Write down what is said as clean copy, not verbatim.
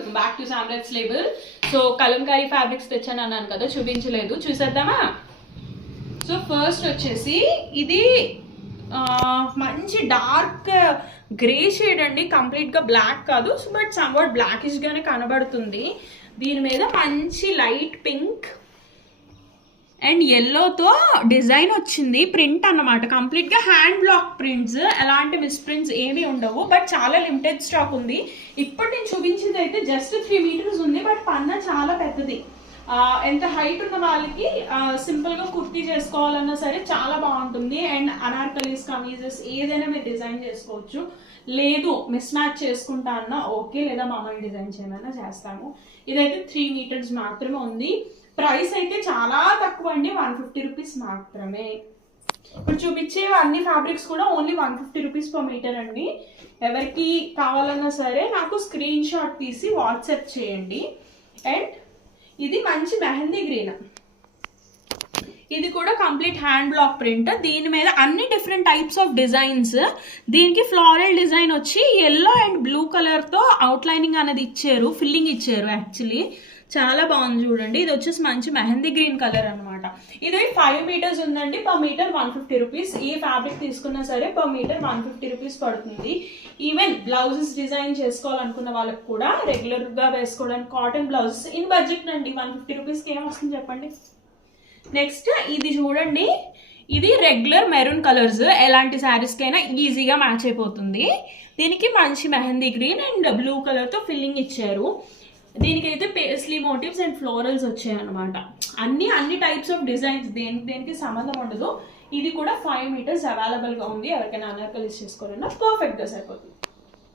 Welcome back to Samrat's label. So Kalamkari fabrics తెచ్చాను అన్నాను కదా, చూపించలేదు, చూసేద్దామా? సో ఫస్ట్ వచ్చేసి ఇది మంచి డార్క్ గ్రే షేడ్ అండి, కంప్లీట్గా బ్లాక్ కాదు, బట్ సమ్వాట్ బ్లాకిష్గానే కనబడుతుంది. దీని మీద మంచి లైట్ పింక్ అండ్ ఎల్లోతో డిజైన్ వచ్చింది, ప్రింట్ అన్నమాట. కంప్లీట్గా హ్యాండ్ బ్లాక్ ప్రింట్స్, ఎలాంటి మిస్ ప్రింట్స్ ఏమీ ఉండవు, బట్ చాలా లిమిటెడ్ స్టాక్ ఉంది. ఇప్పుడు నేను చూపించింది అయితే జస్ట్ 3 మీటర్స్ ఉంది, బట్ పన్నా చాలా పెద్దది. ఎంత హైట్ ఉన్న వాళ్ళకి సింపుల్గా కుర్తీ చేసుకోవాలన్నా సరే చాలా బాగుంటుంది. అండ్ అనార్కలీస్, కమీజెస్ ఏదైనా మీరు డిజైన్ చేసుకోవచ్చు. లేదు మిస్ మ్యాచ్ చేసుకుంటా అన్నా ఓకే, లేదా మామూలు డిజైన్ చేయమన్నా చేస్తాము. ఇదైతే 3 మీటర్స్ మాత్రమే ఉంది. ప్రైస్ అయితే చాలా తక్కువ అండి, 150 రూపీస్ మాత్రమే. ఇప్పుడు చూపించే అన్ని ఫ్యాబ్రిక్స్ కూడా ఓన్లీ 150 రూపీస్ పర్ మీటర్ అండి. ఎవరికి కావాలన్నా సరే నాకు స్క్రీన్ షాట్ తీసి వాట్సాప్ చేయండి. అండ్ ఇది మంచి మెహందీ గ్రీన్, ఇది కూడా కంప్లీట్ హ్యాండ్ బ్లాక్ ప్రింట్. దీని మీద అన్ని డిఫరెంట్ టైప్స్ ఆఫ్ డిజైన్స్. దీనికి ఫ్లోరల్ డిజైన్ వచ్చి ఎల్లో అండ్ బ్లూ కలర్తో అవుట్లైనింగ్ అనేది ఇచ్చారు, ఫిల్లింగ్ ఇచ్చారు. యాక్చువల్లీ చాలా బాగుంది చూడండి. ఇది వచ్చేసి మంచి మెహందీ గ్రీన్ కలర్ అనమాట. ఇది 5 మీటర్స్ ఉందండి, పర్ మీటర్ 150 రూపీస్. ఈ ఫ్యాబ్రిక్ తీసుకున్నా సరే పర్ మీటర్ 150 రూపీస్ పడుతుంది. ఈవెన్ బ్లౌజెస్ డిజైన్ చేసుకోవాలనుకున్న వాళ్ళకి కూడా రెగ్యులర్గా వేసుకోవడానికి కాటన్ బ్లౌజెస్ ఇన్ బడ్జెట్ అండి. 150 రూపీస్కి ఏమొస్తుంది చెప్పండి. నెక్స్ట్ ఇది చూడండి, ఇది రెగ్యులర్ మెరూన్ కలర్స్, ఎలాంటి శారీస్కైనా ఈజీగా మ్యాచ్ అయిపోతుంది. దీనికి మంచి మెహందీ గ్రీన్ అండ్ బ్లూ కలర్తో ఫిల్లింగ్ ఇచ్చారు. దీనికైతే పేస్లీ మోటివ్స్ అండ్ ఫ్లోరల్స్ వచ్చాయి అనమాట. అన్ని టైప్స్ ఆఫ్ డిజైన్స్, దేనికి సంబంధం ఉండదు. ఇది కూడా 5 మీటర్స్ అవైలబుల్గా ఉంది. ఎవరికైనా అనార్కలీస్ చేసుకోవాలన్నా పర్ఫెక్ట్గా సరిపోతుంది.